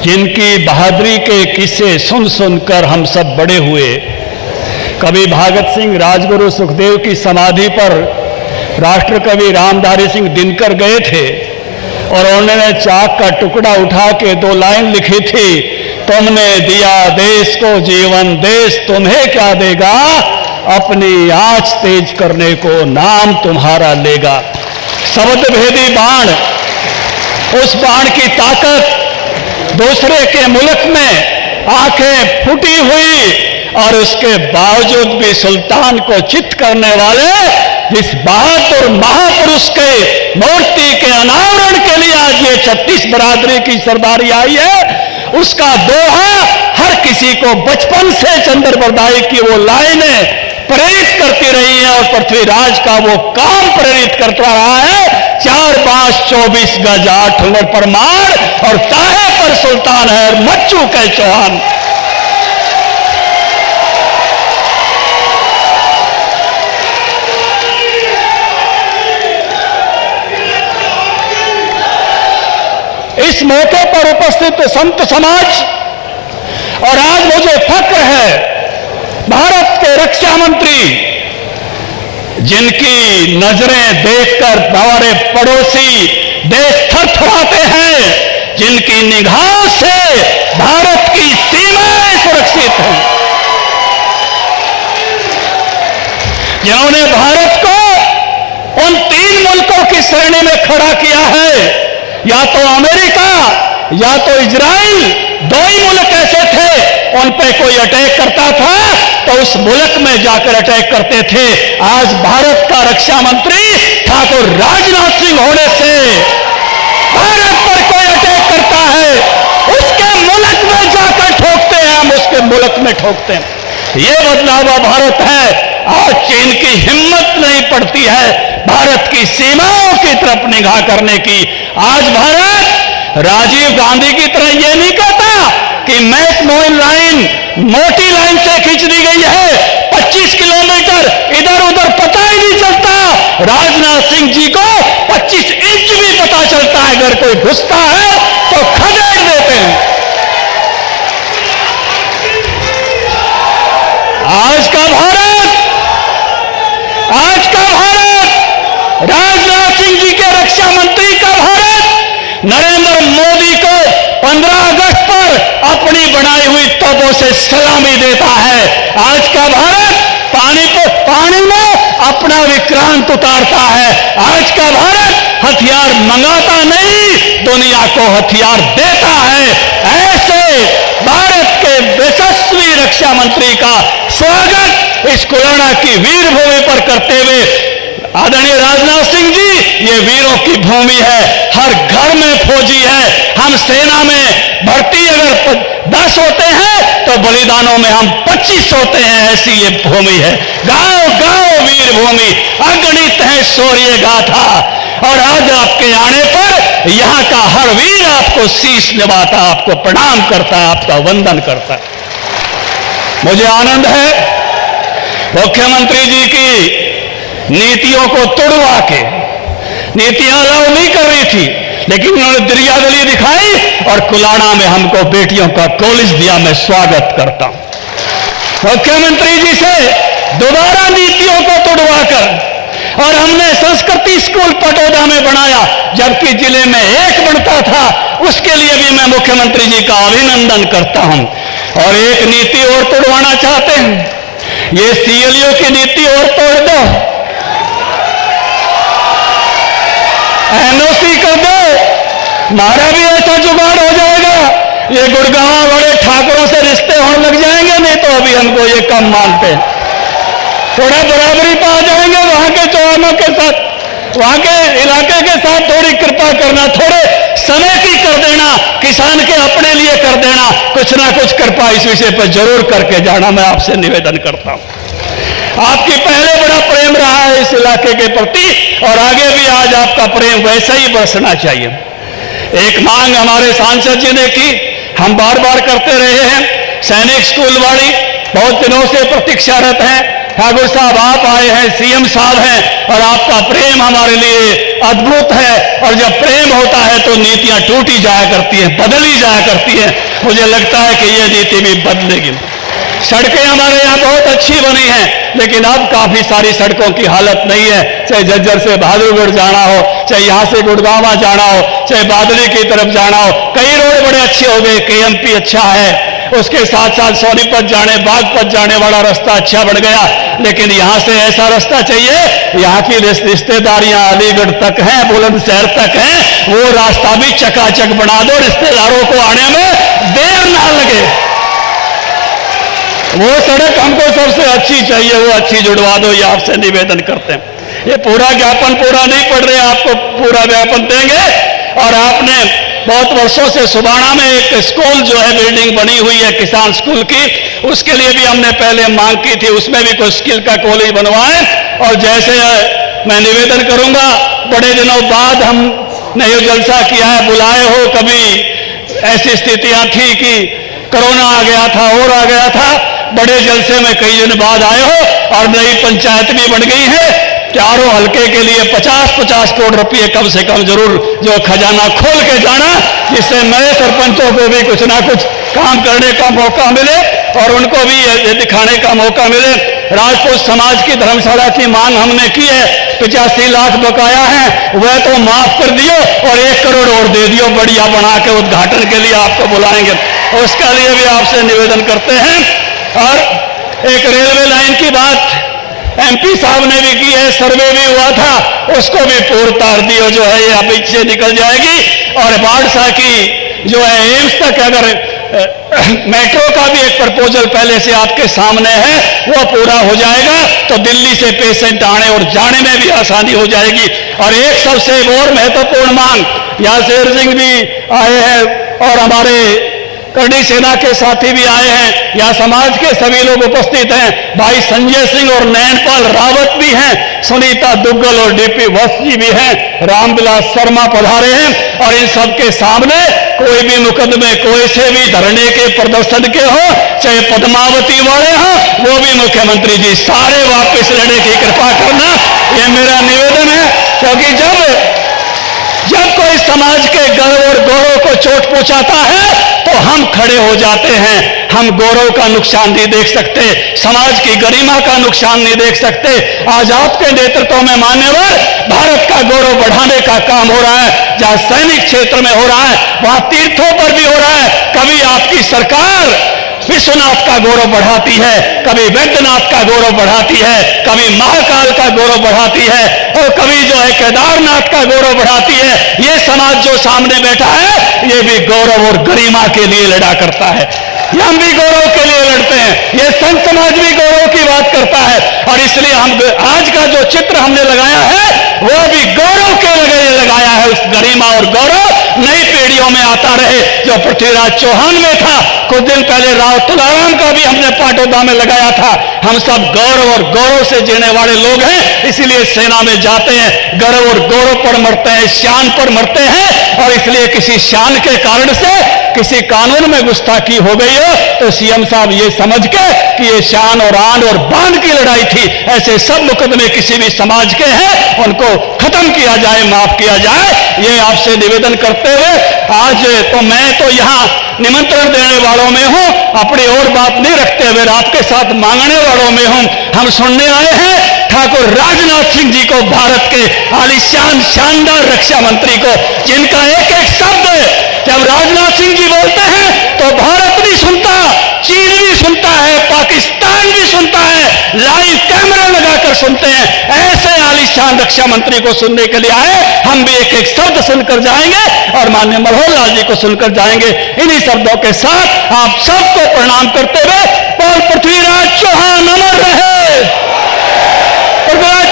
जिनकी बहादुरी के किस्से सुन सुनकर हम सब बड़े हुए। कवि भगत सिंह राजगुरु सुखदेव की समाधि पर राष्ट्र कवि रामधारी सिंह दिनकर गए थे और उन्होंने चाक का टुकड़ा उठा के 2 लाइन लिखी थी, तुमने दिया देश को जीवन, देश तुम्हें क्या देगा, अपनी आँच तेज करने को नाम तुम्हारा लेगा। शब्द भेदी बाण, उस बाण की ताकत दूसरे के मुल्क में आंखें फूटी हुई और उसके बावजूद भी सुल्तान को चित करने वाले जिस बहादुर महापुरुष के मूर्ति के अनावरण के लिए आज ये 36 बरादरी की सरदारी आई है, उसका दोहा हर किसी को बचपन से चंद्र बरदाई की वो लाइनें प्रेरित करती रही है और पृथ्वीराज का वो काम प्रेरित करता रहा है। 4 बांस 24 गज 8 उंगल पर मार और ताहे पर सुल्तान है और मच्चू के चौहान। इस मौके पर उपस्थित संत समाज और आज मुझे फक्र है भारत के रक्षा मंत्री, जिनकी नजरें देखकर हमारे पड़ोसी देश थरथराते हैं, जिनकी निगाह से भारत की सीमाएं सुरक्षित हैं, जिन्होंने भारत को उन 3 मुल्कों की श्रेणी में खड़ा किया है, या तो अमेरिका या तो इजराइल, 2 ही मुल्क ऐसे थे उन पे कोई अटैक करता था तो उस मुल्क में जाकर अटैक करते थे। आज भारत का रक्षा मंत्री ठाकुर राजनाथ सिंह होने से भारत पर कोई अटैक करता है उसके मुल्क में जाकर ठोकते हैं, हम उसके मुल्क में ठोकते हैं। ये बदला हुआ भारत है। आज चीन की हिम्मत नहीं पड़ती है भारत की सीमाओं की तरफ निगाह करने की। आज भारत राजीव गांधी की तरह यह नहीं कहता कि मैकमोहन लाइन मोटी लाइन से खींच दी गई है, 25 किलोमीटर इधर उधर पता ही नहीं चलता। राजनाथ सिंह जी को 25 इंच भी पता चलता है, अगर कोई घुसता है तो खदेड़ देते हैं। आज का भारत राजनाथ सिंह जी के रक्षा मंत्री का भारत नरेंद्र मोदी को 15 अगस्त पर अपनी बनाई हुई तोपों से सलामी देता है। आज का भारत पानी में अपना विक्रांत उतारता है। आज का भारत हथियार मंगाता नहीं, दुनिया को हथियार देता है। ऐसे भारत के यशस्वी रक्षा मंत्री का स्वागत इस कुलाना की वीर भूमि पर करते हुए आदरणीय राजनाथ सिंह जी, ये वीरों की भूमि है, हर घर में फौजी है। हम सेना में भर्ती अगर 10 होते हैं तो बलिदानों में हम 25 होते हैं, ऐसी ये भूमि है। गांव गांव वीर भूमि, अगणित है शौर्य गाथा। और आज आपके आने पर यहां का हर वीर आपको शीश निभाता, आपको प्रणाम करता है, आपका वंदन करता है। मुझे आनंद है मुख्यमंत्री जी की नीतियों को तोड़वा के, नीतियां अलाउ नहीं कर रही थी लेकिन उन्होंने दरियादली दिखाई और कुलाना में हमको बेटियों का कॉलेज दिया। मैं स्वागत करता हूं मुख्यमंत्री जी से दोबारा नीतियों को तोड़वाकर। और हमने संस्कृति स्कूल पटोदा में बनाया, जबकि जिले में 1 बनता था। उसके लिए भी मैं मुख्यमंत्री जी का अभिनंदन करता हूं। और एक नीति और तोड़वाना चाहते हैं, ये सीएलयू की नीति और तोड़ दो, एनओसी कर दो, हमारा भी ऐसा जुगाड़ हो जाएगा। ये गुड़गांव बड़े ठाकुरों से रिश्ते होने लग जाएंगे, नहीं तो अभी हमको ये कम मानते हैं। थोड़ा बराबरी पा जाएंगे वहां के चौहानों के साथ, वहां के इलाके के साथ थोड़ी कृपा करना, थोड़े समय की कर देना, किसान के अपने लिए कर देना, कुछ ना कुछ कृपा इस विषय पर जरूर करके जाना, मैं आपसे निवेदन करता हूं। आपकी पहले बड़ा प्रेम रहा है इस इलाके के प्रति और आगे भी आज आपका प्रेम वैसा ही बरसना चाहिए। एक मांग हमारे सांसद जी ने की, हम बार बार करते रहे हैं, सैनिक स्कूल वाली बहुत दिनों से प्रतीक्षारत हैं। ठाकुर साहब आप आए हैं, सीएम साहब हैं और आपका प्रेम हमारे लिए अद्भुत है। और जब प्रेम होता है तो नीतियां टूटी जाया करती हैं, बदली जाया करती हैं। मुझे लगता है कि ये नीति भी बदलेगी। सड़कें हमारे यहाँ बहुत अच्छी बनी हैं, लेकिन अब काफी सारी सड़कों की हालत नहीं है। चाहे झज्जर से बहादुरगढ़ जाना हो, चाहे यहाँ से गुड़गांव जाना हो, चाहे बादली की तरफ जाना हो, कई रोड बड़े अच्छे हो गए। KMP अच्छा है, उसके साथ साथ सोनीपत जाने, बागपत जाने वाला रास्ता अच्छा बन गया। लेकिन यहाँ से ऐसा रास्ता चाहिए, यहाँ की रिश्तेदारियां अलीगढ़ तक हैं, बुलंदशहर तक हैं, वो रास्ता भी चकाचक बना दो, रिश्तेदारों को आने में देर ना लगे। वो सड़क हमको सबसे अच्छी चाहिए, वो अच्छी जुड़वा दो, ये आपसे निवेदन करते हैं। ये पूरा ज्ञापन पूरा नहीं पढ़ रहे, आपको पूरा ज्ञापन देंगे। और आपने बहुत वर्षों से सुबाना में एक स्कूल जो है बिल्डिंग बनी हुई है किसान स्कूल की, उसके लिए भी हमने पहले मांग की थी, उसमें भी कोई स्किल का कॉलेज बनवाएं। और जैसे मैं निवेदन करूंगा, बड़े दिनों बाद हमने ये जलसा किया है, बुलाए हो, कभी ऐसी स्थितियां थी कि कोरोना आ गया था और आ गया था, बड़े जलसे में कई दिन बाद आए हो। और नई पंचायत भी बन गई है, चारों हलके के लिए 50-50 करोड़ रुपए कम से कम जरूर जो खजाना खोल के जाना, जिससे नए सरपंचों को भी कुछ ना कुछ काम करने का मौका मिले और उनको भी ये दिखाने का मौका मिले। राजपूत समाज की धर्मशाला की मांग हमने की है, 85 लाख बकाया है, वह तो माफ कर दियो और 1 करोड़ और दे दियो, बढ़िया बना के उद्घाटन के लिए आपको बुलाएंगे। उसके लिए भी आपसे निवेदन करते हैं। और एक रेलवे लाइन की बात MP साहब ने भी की है, सर्वे भी हुआ था, उसको भी पूर्ण तार दियो, जो है ये अभी से निकल जाएगी। और बाढ़सा की जो है एम्स तक अगर मेट्रो का भी एक प्रपोजल पहले से आपके सामने है, वो पूरा हो जाएगा तो दिल्ली से पेशेंट आने और जाने में भी आसानी हो जाएगी। और एक सबसे और महत्वपूर्ण मांग, यहाँ शेर सिंह भी आए हैं और हमारे करणी सेना के साथी भी आए हैं, यहाँ समाज के सभी लोग उपस्थित हैं, भाई संजय सिंह और नैनपाल रावत भी हैं, सुनीता दुग्गल और DP वत्स जी भी हैं, रामविलास शर्मा पधारे हैं। और इन सब के सामने कोई भी मुकदमे कोई से भी धरने के प्रदर्शन के हो, चाहे पद्मावती वाले हो, वो भी मुख्यमंत्री जी सारे वापस लेने की कृपा करना, ये मेरा निवेदन है। क्योंकि जब कोई समाज के गर्व और गौरव को चोट पहुंचाता है तो हम खड़े हो जाते हैं। हम गौरव का नुकसान नहीं देख सकते, समाज की गरिमा का नुकसान नहीं देख सकते। आज आपके नेतृत्व में मान्यवर भारत का गौरव बढ़ाने का काम हो रहा है, जहां सैनिक क्षेत्र में हो रहा है, वहां तीर्थों पर भी हो रहा है। कभी आपकी सरकार विश्वनाथ का गौरव बढ़ाती है, कभी वैद्यनाथ का गौरव बढ़ाती है, कभी महाकाल का गौरव बढ़ाती है, और कभी जो है केदारनाथ का गौरव बढ़ाती है। ये समाज जो सामने बैठा है, ये भी गौरव और गरिमा के लिए लड़ा करता है, हम भी गौरव के लिए लड़ते हैं, ये संत समाज भी गौरव की बात करता है। और इसलिए हम आज का जो चित्र हमने लगाया है, वो भी गौरव के लिए लगाया है। उस गरिमा और गौरव नई पीढ़ियों में आता रहे, जो पृथ्वीराज चौहान में था। कुछ दिन पहले राव तुलाराम का भी हमने पाटौदा में लगाया था। हम सब गौरव और गौरव से जीने वाले लोग हैं, इसीलिए सेना में जाते हैं, गर्व और गौरव पर मरते हैं, शान पर मरते हैं। और इसलिए किसी शान के कारण से किसी कानून में गुस्ताखी हो गई हो तो CM साहब ये समझ के कि ये शान और आन और बान की लड़ाई थी, ऐसे सब मुकदमे किसी भी समाज के हैं, उनको खत्म किया जाए, माफ किया जाए, ये आपसे निवेदन करते हुए आज तो मैं तो यहाँ निमंत्रण देने वालों में हूँ, अपनी और बात नहीं रखते हुए आपके साथ मांगने वालों में हूँ। हम सुनने आए हैं ठाकुर राजनाथ सिंह जी को, भारत के आलीशान शानदार रक्षा मंत्री को, जिनका एक एक शब्द जब राजनाथ सिंह जी बोलते हैं तो भारत भी सुनता, चीन भी सुनता है, पाकिस्तान भी सुनता है, लाइव कैमरा लगाकर सुनते हैं। ऐसे आलीशान रक्षा मंत्री को सुनने के लिए आए, हम भी एक एक शब्द सुनकर जाएंगे और माननीय मनोहर लाल जी को सुनकर जाएंगे। इन्हीं शब्दों के साथ आप सबको प्रणाम करते हुए, और पृथ्वीराज चौहान अमर रहे, पृथ्वीराज